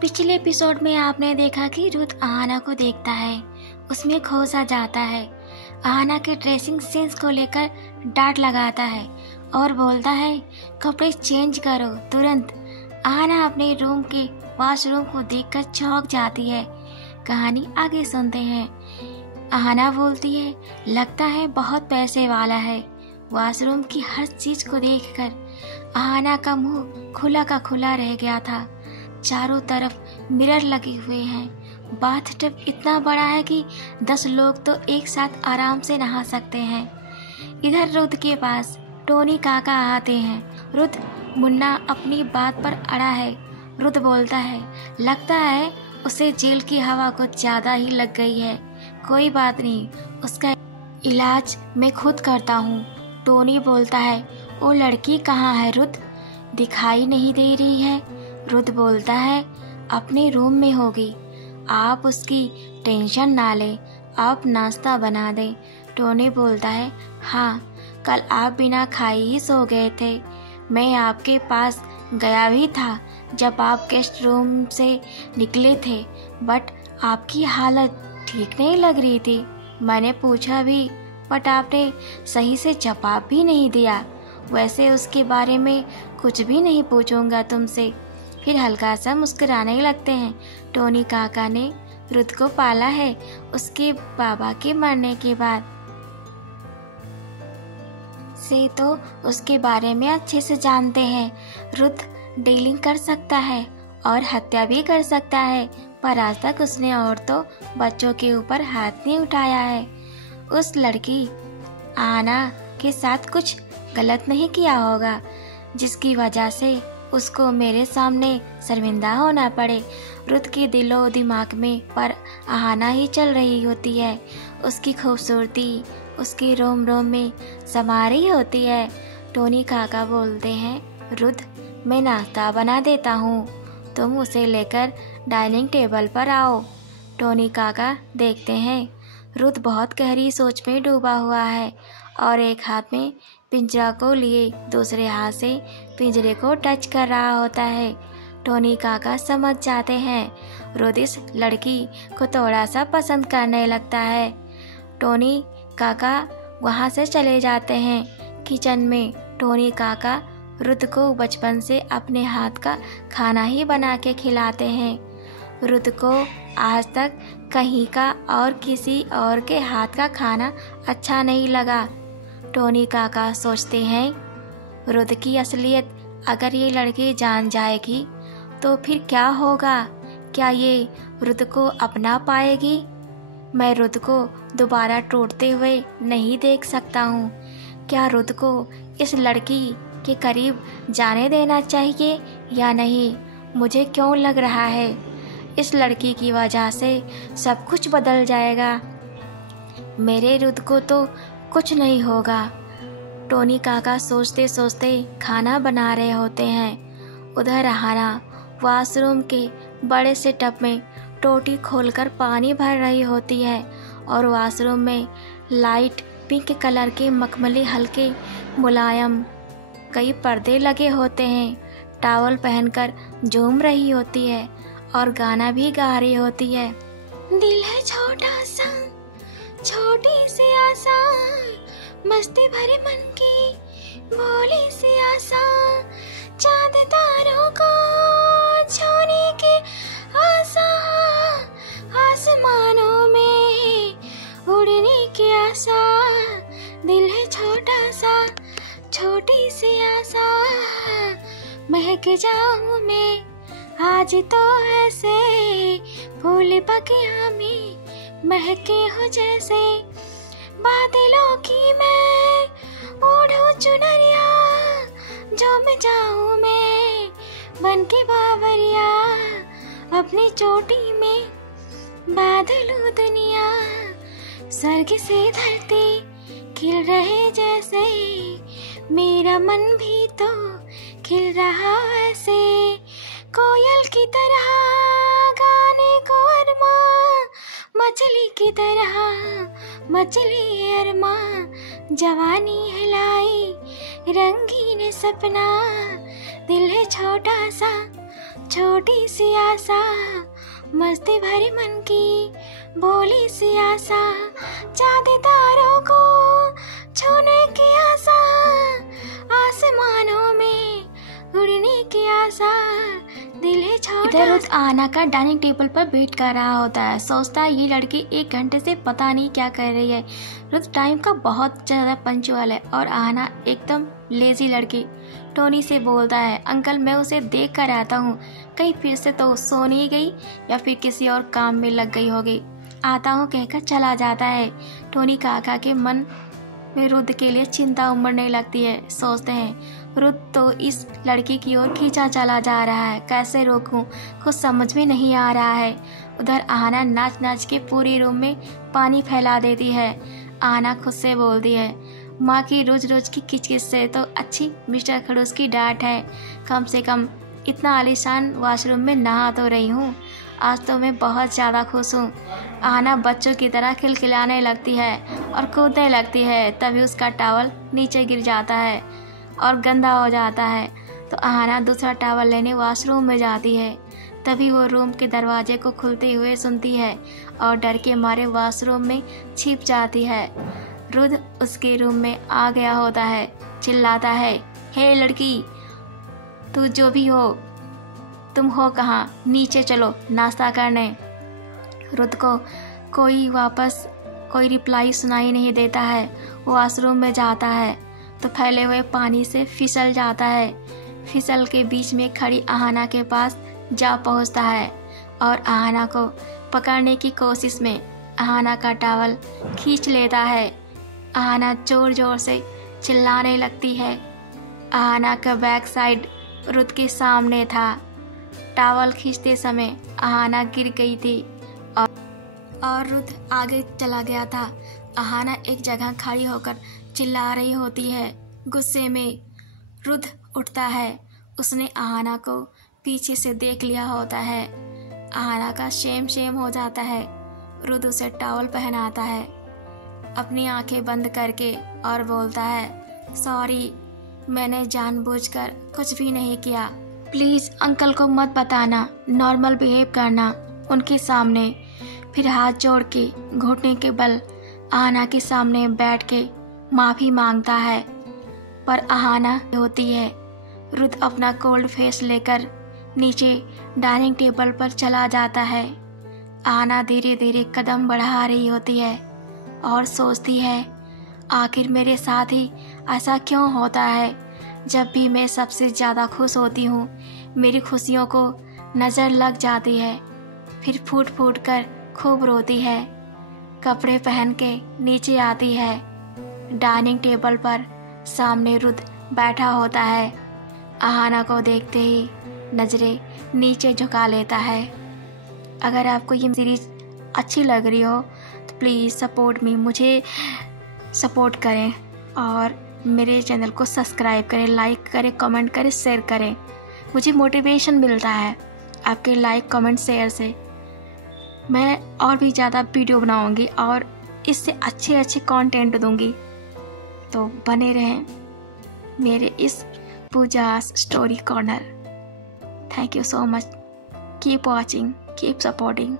पिछले एपिसोड में आपने देखा कि रुद्र आहाना को देखता है, उसमें खो सा जाता है। आहाना के ड्रेसिंग सेंस को लेकर डांट लगाता है और बोलता है कपड़े चेंज करो तुरंत। आहाना अपने रूम के वॉशरूम को देखकर चौंक जाती है। कहानी आगे सुनते हैं। आहाना बोलती है लगता है बहुत पैसे वाला है। वॉशरूम की हर चीज को देखकर आहाना का मुंह खुला का खुला रह गया था। चारों तरफ मिरर लगे हुए हैं। बाथटब इतना बड़ा है कि 10 लोग तो एक साथ आराम से नहा सकते हैं। इधर रुद्र के पास टोनी काका आते हैं। रुद्र मुन्ना अपनी बात पर अड़ा है। रुद्र बोलता है लगता है उसे जेल की हवा कुछ ज्यादा ही लग गई है। कोई बात नहीं, उसका इलाज मैं खुद करता हूँ। टोनी बोलता है वो लड़की कहाँ है रुद्र? दिखाई नहीं दे रही है। रुद्र बोलता है अपने रूम में होगी, आप उसकी टेंशन ना लें, आप नाश्ता बना दें। टोनी बोलता है हाँ, कल आप बिना खाए ही सो गए थे। मैं आपके पास गया भी था जब आप गेस्ट रूम से निकले थे, बट आपकी हालत ठीक नहीं लग रही थी। मैंने पूछा भी बट आपने सही से जवाब भी नहीं दिया। वैसे उसके बारे में कुछ भी नहीं पूछूंगा तुमसे। फिर हल्का सा मुस्कुराने लगते हैं। टोनी काका ने रुद्र को पाला है उसके बाबा के मरने के बाद से, तो उसके बारे में अच्छे से जानते हैं। रुद्र डीलिंग कर सकता है और हत्या भी कर सकता है, पर आज तक उसने औरतों बच्चों के ऊपर हाथ नहीं उठाया है। उस लड़की आहाना के साथ कुछ गलत नहीं किया होगा जिसकी वजह से उसको मेरे सामने शर्मिंदा होना पड़े। रुद्र के दिलो दिमाग में पर आहाना ही चल रही होती है। उसकी खूबसूरती उसके रोम रोम में समा रही होती है। टोनी काका बोलते हैं रुद्र मैं नाश्ता बना देता हूँ, तुम उसे लेकर डाइनिंग टेबल पर आओ। टोनी काका देखते हैं रुद्र बहुत गहरी सोच में डूबा हुआ है और एक हाथ में पिंजरा को लिए दूसरे हाथ से पिंजरे को टच कर रहा होता है। टोनी काका समझ जाते हैं रुद्र इस लड़की को थोड़ा सा पसंद करने लगता है। टोनी काका वहां से चले जाते हैं किचन में। टोनी काका रुद्र को बचपन से अपने हाथ का खाना ही बना के खिलाते हैं। रुद्र को आज तक कहीं का और किसी और के हाथ का खाना अच्छा नहीं लगा। टोनी काका सोचते हैं रुद्र की असलियत अगर ये लड़की जान जाएगी तो फिर क्या होगा? क्या ये रुद्र को अपना पाएगी? मैं रुद्र को दोबारा टूटते हुए नहीं देख सकता हूँ। क्या रुद्र को इस लड़की के करीब जाने देना चाहिए या नहीं? मुझे क्यों लग रहा है इस लड़की की वजह से सब कुछ बदल जाएगा। मेरे रुद्र को तो कुछ नहीं होगा। टोनी काका सोचते सोचते खाना बना रहे होते हैं। उधर आहाना वॉशरूम के बड़े से टब में टोटी खोलकर पानी भर रही होती है और वॉशरूम में लाइट पिंक कलर के मखमली हल्के मुलायम कई पर्दे लगे होते हैं। टॉवल पहनकर झूम रही होती है और गाना भी गा रही होती है। दिल है छोटा सा छोटी सी आसा, मस्ती भरे मन की भोली सी आसा, चांद तारों को छूने की आसा, आसमानों में उड़ने की आसा। दिल है छोटा सा छोटी सी आसा, महक जाऊं मैं आज तो ऐसे, फूल बगिया में महके हो जैसे, बादलों की मैं ओढ़ूं चुनरिया, जो मैं जाऊं मैं बन के बावरिया, अपनी चोटी में बादलू दुनिया, स्वर्ग से धरती खिल रहे जैसे, मेरा मन भी तो खिल रहा ऐसे, कोयल की तरह गाने को अरमा, मछली की तरह मछली अरमा, जवानी हिलाई रंगीन सपना। दिल है छोटा सा छोटी सी आशा, मस्ती भरी मन की भोली सी आशा, चांद तारों को छूने की आशा, आसमानों में उड़ने की आशा, दिल है छोटा। इधर रुत आहना का डाइनिंग टेबल पर वेट कर रहा होता है। सोचता है ये लड़की 1 घंटे से पता नहीं क्या कर रही है। रुत टाइम का बहुत ज़्यादा पंचुअल है और आहना एकदम लेजी लड़की। टोनी से बोलता है, अंकल मैं उसे देख कर आता हूँ, कहीं फिर से तो सो नहीं गई या फिर किसी और काम में लग गई होगी। आता हूँ कहकर चला जाता है। टोनी काका के मन में रुद्र के लिए चिंता उमड़ने लगती है। सोचते हैं रुद्र तो इस लड़की की ओर खींचा चला जा रहा है, कैसे रोकूं, कुछ समझ में नहीं आ रहा है। उधर आहना नाच नाच के पूरे रूम में पानी फैला देती है। आहना खुद से बोलती है, माँ की रोज रोज की किचकिच से तो अच्छी मिस्टर खड़ूस की डांट है। कम से कम इतना आलीशान वॉशरूम में नहा तो रही हूँ। आज तो मैं बहुत ज़्यादा खुश हूँ। आहना बच्चों की तरह खिलखिलाने लगती है और कूदने लगती है। तभी उसका टॉवल नीचे गिर जाता है और गंदा हो जाता है। तो आहना दूसरा टॉवल लेने वॉशरूम में जाती है। तभी वो रूम के दरवाजे को खुलते हुए सुनती है और डर के मारे वॉशरूम में छिप जाती है। रुद्र उसके रूम में आ गया होता है। चिल्लाता है, हे लड़की, तू जो भी हो, तुम हो कहाँ, नीचे चलो नाश्ता करने। रुद्र को कोई रिप्लाई सुनाई नहीं देता है। वो वॉशरूम में जाता है तो फैले हुए पानी से फिसल जाता है। फिसल के बीच में खड़ी आहना के पास जा पहुंचता है और आहना को पकड़ने की कोशिश में आहना का टॉवल खींच लेता है। आहना जोर जोर से चिल्लाने लगती है। आहना का बैक साइड रुद्र के सामने था। टॉवल खींचते समय आहना गिर गई थी और रुद्र आगे चला गया था। आहना एक जगह खड़ी होकर चिल्ला रही होती है। गुस्से में रुद्र उठता है। उसने आहना को पीछे से देख लिया होता है। आहना का शेम हो जाता है। रुद्र उसे टॉवल पहनाता है अपनी आंखें बंद करके और बोलता है, सॉरी, मैंने जानबूझकर कुछ भी नहीं किया। प्लीज़ अंकल को मत बताना, नॉर्मल बिहेव करना उनके सामने। फिर हाथ जोड़ के घुटने के बल आहना के सामने बैठ के माफ़ी मांगता है, पर आहना होती है। रुद्र अपना कोल्ड फेस लेकर नीचे डाइनिंग टेबल पर चला जाता है। आहना धीरे धीरे कदम बढ़ा रही होती है और सोचती है, आखिर मेरे साथ ही ऐसा क्यों होता है। जब भी मैं सबसे ज़्यादा खुश होती हूँ, मेरी खुशियों को नज़र लग जाती है, फिर फूट फूट कर खूब रोती है। कपड़े पहन के नीचे आती है। डाइनिंग टेबल पर सामने रुद्र बैठा होता है। आहना को देखते ही नज़रें नीचे झुका लेता है। अगर आपको ये सीरीज़ अच्छी लग रही हो तो प्लीज़ सपोर्ट मी, मुझे सपोर्ट करें और मेरे चैनल को सब्सक्राइब करें, लाइक करें, कमेंट करें, शेयर करें। मुझे मोटिवेशन मिलता है आपके लाइक, कमेंट, शेयर से। मैं और भी ज़्यादा वीडियो बनाऊंगी और इससे अच्छे कंटेंट दूंगी। तो बने रहें मेरे इस Pooja's story corner. Thank you so much. Keep watching, keep supporting.